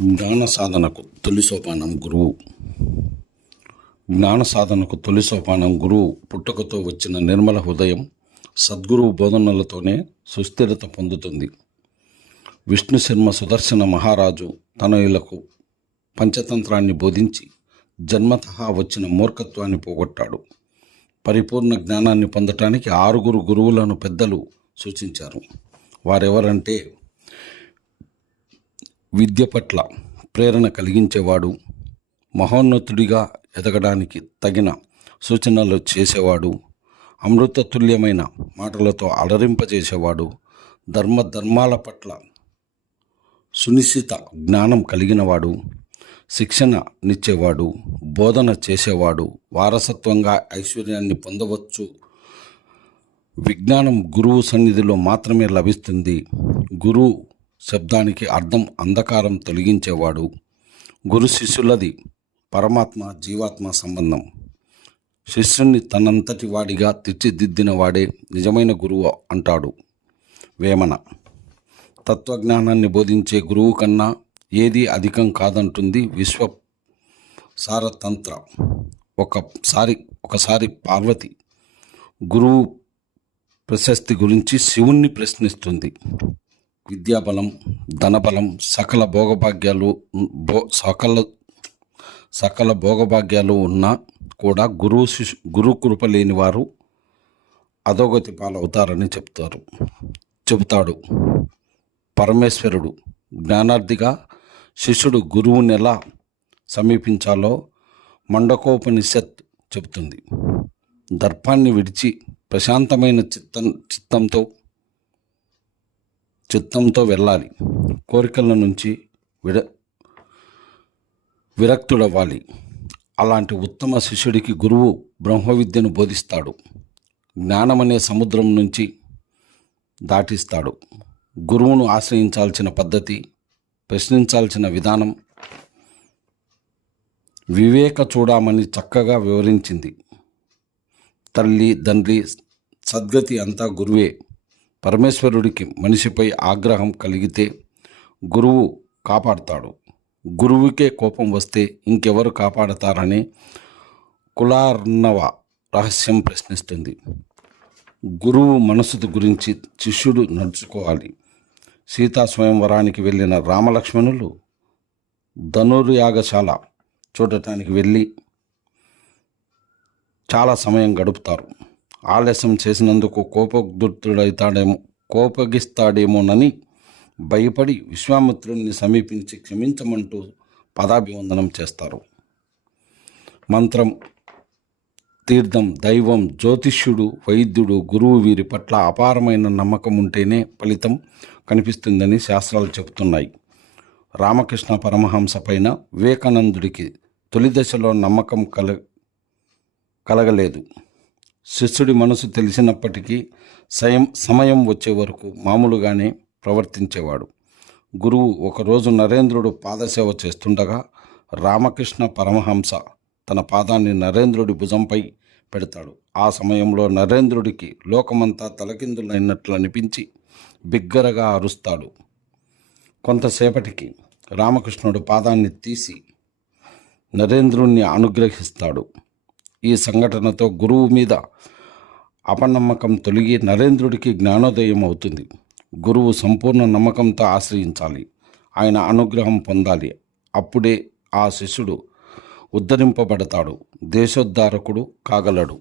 జ్ఞాన సాధనకు తొలి సోపానం గురువు. జ్ఞాన సాధనకు తొలి సోపానం గురువు. పుట్టుకతో వచ్చిన నిర్మల హృదయం సద్గురువు బోధనలతోనే సుస్థిరత పొందుతుంది. విష్ణు శర్మ సుదర్శన మహారాజు తనయులకు పంచతంత్రాన్ని బోధించి జన్మతః వచ్చిన మూర్ఖత్వాన్ని పోగొట్టాడు. పరిపూర్ణ జ్ఞానాన్ని పొందటానికి 6 గురువులను పెద్దలు సూచించారు. వారెవరంటే, విద్య పట్ల ప్రేరణ కలిగించేవాడు, మహోన్నతుడిగా ఎదగడానికి తగిన సూచనలు చేసేవాడు, అమృతతుల్యమైన మాటలతో అలరింపజేసేవాడు, ధర్మాల పట్ల సునిశ్చిత జ్ఞానం కలిగినవాడు, శిక్షణనిచ్చేవాడు, బోధన చేసేవాడు, వారసత్వంగా ఐశ్వర్యాన్ని పొందవచ్చు. విజ్ఞానం గురువు సన్నిధిలో మాత్రమే లభిస్తుంది. గురువు శబ్దానికి అర్థం అంధకారం తొలగించేవాడు. గురు శిష్యులది పరమాత్మ జీవాత్మ సంబంధం. శిష్యుణ్ణి తనంతటి వాడిగా తీర్చిదిద్దిన వాడే నిజమైన గురువు అంటాడు వేమన. తత్వజ్ఞానాన్ని బోధించే గురువు కన్నా ఏదీ అధికం కాదంటుంది విశ్వ సారతంత్ర. ఒకసారి పార్వతి గురువు ప్రశస్తి గురించి శివుణ్ణి ప్రశ్నిస్తుంది. విద్యాబలం, ధనబలం, సకల భోగభాగ్యాలు ఉన్నా కూడా గురు కృప లేని వారు అధోగతి పాలవుతారని చెబుతాడు పరమేశ్వరుడు. జ్ఞానార్థిగా శిష్యుడు గురువుని ఎలా సమీపించాలో మండకోపనిషత్ చెబుతుంది. దర్పాన్ని విడిచి ప్రశాంతమైన చిత్తంతో వెళ్ళాలి. కోరికల నుంచి విరక్తుడవ్వాలి. అలాంటి ఉత్తమ శిష్యుడికి గురువు బ్రహ్మ విద్యను బోధిస్తాడు. జ్ఞానమనే సముద్రం నుంచి దాటిస్తాడు. గురువును ఆశ్రయించాల్సిన పద్ధతి, ప్రశ్నించాల్సిన విధానం వివేక చూడమని చక్కగా వివరించింది. తల్లి తండ్రి సద్గతి అంతా గురువే. పరమేశ్వరుడికి మనిషిపై ఆగ్రహం కలిగితే గురువు కాపాడుతాడు. గురువుకే కోపం వస్తే ఇంకెవరు కాపాడతారని కులార్ణవ రహస్యం ప్రశ్నిస్తుంది. గురువు మనసు గురించి శిష్యుడు నడుచుకోవాలి. సీతా స్వయంవరానికి వెళ్ళిన రామలక్ష్మణులు ధనుర్యాగశాల చూడటానికి వెళ్ళి చాలా సమయం గడుపుతారు. ఆలస్యం చేసినందుకు కోపగిస్తాడేమోనని భయపడి విశ్వామిత్రుడిని సమీపించి క్షమించమంటూ పదాభివందనం చేస్తారు. మంత్రం, తీర్థం, దైవం, జ్యోతిష్యుడు, వైద్యుడు, గురువు వీరి పట్ల అపారమైన నమ్మకం ఉంటేనే ఫలితం కనిపిస్తుందని శాస్త్రాలు చెబుతున్నాయి. రామకృష్ణ పరమహంస పైన వివేకానందుడికి తొలి దశలో నమ్మకం కలగలేదు. శిష్యుడి మనసు తెలిసినప్పటికీ సమయం వచ్చే వరకు మామూలుగానే ప్రవర్తించేవాడు. గురువు ఒకరోజు నరేంద్రుడు పాదసేవ చేస్తుండగా రామకృష్ణ పరమహంస తన పాదాన్ని నరేంద్రుడి భుజంపై పెడతాడు. ఆ సమయంలో నరేంద్రుడికి లోకమంతా తలకిందులైనట్లు అనిపించి బిగ్గరగా అరుస్తాడు. కొంతసేపటికి రామకృష్ణుడు పాదాన్ని తీసి నరేంద్రుణ్ణి అనుగ్రహిస్తాడు. ఈ సంఘటనతో గురువు మీద అపనమ్మకం తొలగి నరేంద్రుడికి జ్ఞానోదయం అవుతుంది. గురువు సంపూర్ణ నమ్మకంతో ఆశ్రయించాలి. ఆయన అనుగ్రహం పొందాలి. అప్పుడే ఆ శిష్యుడు ఉద్ధరింపబడతాడు, దేశోద్ధారకుడు కాగలడు.